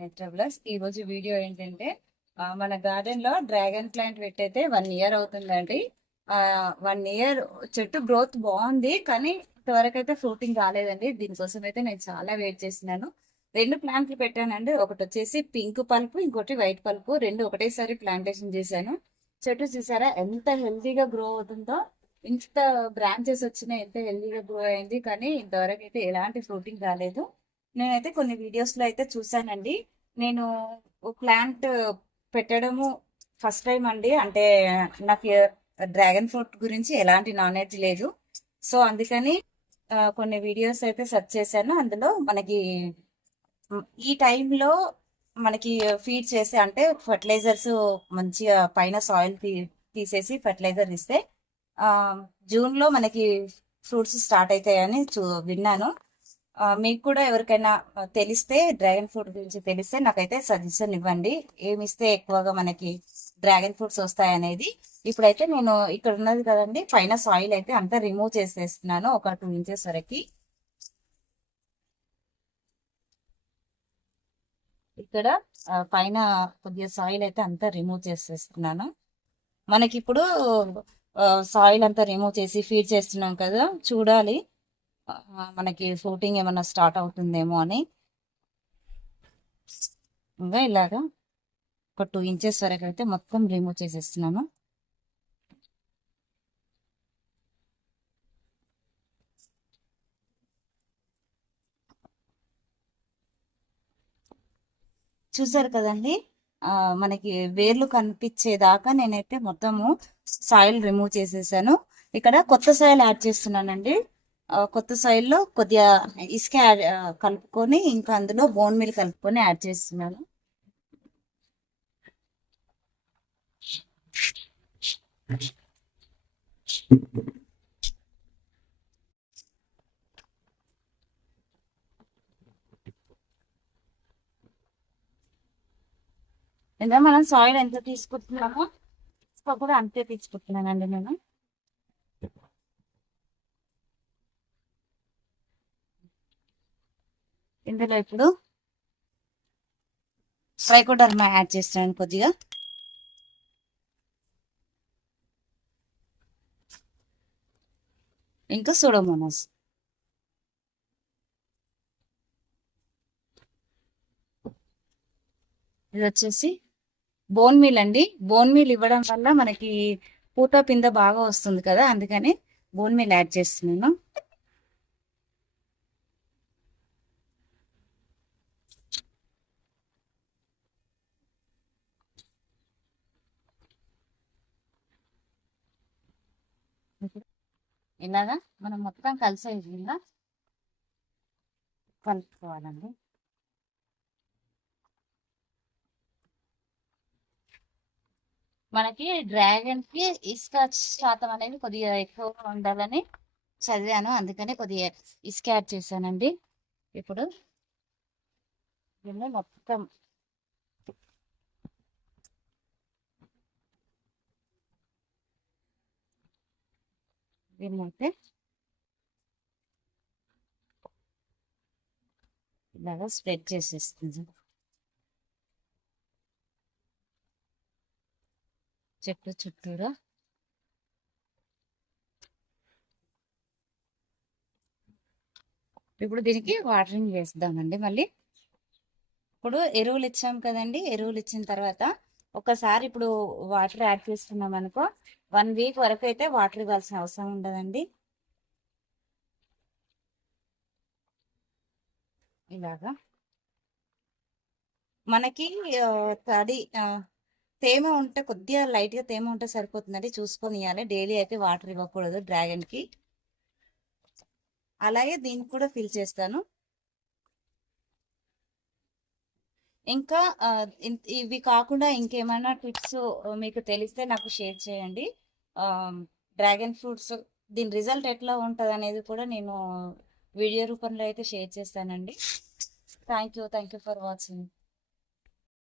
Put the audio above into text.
నెట్రబ్లస్. ఈ రోజు వీడియో ఏంటంటే మన గార్డెన్ లో డ్రాగన్ ప్లాంట్ పెట్టయితే 1 ఇయర్ అవుతుందండి. 1 ఇయర్ చెట్టు గ్రోత్ బాగుంది, కానీ ఇంతవరకు అయితే ఫ్రూటింగ్ రాలేదండి. దీనికోసం అయితే నేను చాలా వెయిట్ చేసినాను. 2 ప్లాంట్లు పెట్టానండి. ఒకటి వచ్చేసి పింక్ పల్పు, ఇంకోటి వైట్ పల్పు. రెండు ఒకటేసారి ప్లాంటేషన్ చేశాను. చెట్టు చూసారా ఎంత హెల్తీగా గ్రో అవుతుందో. ఇంత బ్రాంచెస్ వచ్చినాయి, ఎంత హెల్తీగా గ్రో అయింది, కానీ ఇంతవరకు అయితే ఎలాంటి ఫ్రూటింగ్ రాలేదు. నేనైతే కొన్ని వీడియోస్ లో అయితే చూసానండి. నేను ప్లాంట్ పెట్టడము ఫస్ట్ టైం అండి. అంటే నాకు డ్రాగన్ ఫ్రూట్ గురించి ఎలాంటి నాలెడ్జ్ లేదు. సో అందుకని కొన్ని వీడియోస్ అయితే సెర్చ్ చేశాను. అందులో మనకి ఈ టైంలో మనకి ఫీడ్ చేసే, అంటే ఫర్టిలైజర్స్ మంచిగా పైన సాయిల్ తీసేసి ఫర్టిలైజర్ ఇస్తే జూన్లో మనకి ఫ్రూట్స్ స్టార్ట్ అవుతాయని విన్నాను. మీకు కూడా ఎవరికైనా తెలిస్తే, డ్రాగన్ ఫ్రూట్ గురించి తెలిస్తే నాకైతే సజెషన్ ఇవ్వండి. ఏమిస్తే ఎక్కువగా మనకి డ్రాగన్ ఫ్రూట్స్ వస్తాయి అనేది. ఇప్పుడైతే నేను ఇక్కడ ఉన్నది కదండి, పైన సాయిల్ అయితే అంతా రిమూవ్ చేసేస్తున్నాను ఒక 2 ఇంచెస్ వరకు. ఇక్కడ పైన కొద్దిగా సాయిల్ అయితే అంతా రిమూవ్ చేసేస్తున్నాను. మనకి ఇప్పుడు సాయిల్ అంతా రిమూవ్ చేసి ఫీడ్ చేస్తున్నాం కదా, చూడాలి మనకి ఫ్రూటింగ్ ఏమన్నా స్టార్ట్ అవుతుందేమో అని. ఇంకా ఇలాగా ఒక 2 ఇంచెస్ వరకు అయితే మొత్తం రిమూవ్ చేసేస్తున్నాను. చూసారు కదండి, మనకి వేర్లు కనిపించేదాకా నేనైతే మొత్తము సాయిల్ రిమూవ్ చేసేసాను. ఇక్కడ కొత్త సాయిల్ యాడ్ చేస్తున్నానండి. కొత్త సాయిల్లో కొద్దిగా ఇసుక కలుపుకొని, ఇంకా అందులో బోన్ మీల్ కలుపుకొని యాడ్ చేస్తున్నాను. ఇంకా మనం సాయిల్ ఎంత తీసుకుంటున్నామో కూడా అంతే తీసుకుంటున్నానండి నేను. ఇందులో ఇప్పుడు ట్రైకోడర్మా యాడ్ చేస్తాను కొద్దిగా. ఇంకా సూడోమోనాస్. ఇది వచ్చేసి బోన్ మీల్ అండి. బోన్ మీల్ ఇవ్వడం వల్ల మనకి పూత పింద బాగా వస్తుంది కదా, అందుకని బోన్ మీల్ యాడ్ చేస్తున్నాను. ఇలాగా మనం మొత్తం కలిసే విధంగా కలుపుకోవాలండి. మనకి డ్రాగన్ కి ఇసుక శాతం అనేది కొద్దిగా ఎక్కువగా ఉండాలని చదివాను, అందుకని కొద్దిగా ఇసుక యాడ్ చేశానండి. ఇప్పుడు దీన్ని మొత్తం దీన్నైతే ఇలాగా స్ప్రెడ్ చేసేస్తుంది చెట్టు చుట్టూరా. ఇప్పుడు దీనికి వాటరింగ్ వేద్దామండి. మళ్ళీ ఇప్పుడు ఎరువులు ఇచ్చాం కదండి, ఎరువులు ఇచ్చిన తర్వాత ఒకసారి ఇప్పుడు వాటర్ యాడ్ చేసుకున్నాం అనుకో, 1 వీక్ వరకు అయితే వాటర్ ఇవ్వాల్సిన అవసరం ఉండదండి. ఇలాగా మనకి తడి తేమ ఉంటే, కొద్దిగా లైట్గా తేమ ఉంటే సరిపోతుందండి. చూసుకొని ఇవ్వాలి, డైలీ అయితే వాటర్ ఇవ్వకూడదు డ్రాగన్కి. అలాగే దీనికి కూడా ఫిల్ చేస్తాను. ఇంకా ఇవి కాకుండా ఇంకేమైనా టిప్స్ మీకు తెలిస్తే నాకు షేర్ చేయండి. డ్రాగన్ ఫ్రూట్స్ దీని రిజల్ట్ ఎట్లా ఉంటుంది అనేది కూడా నేను వీడియో రూపంలో అయితే షేర్ చేస్తానండి. Thank you for watching.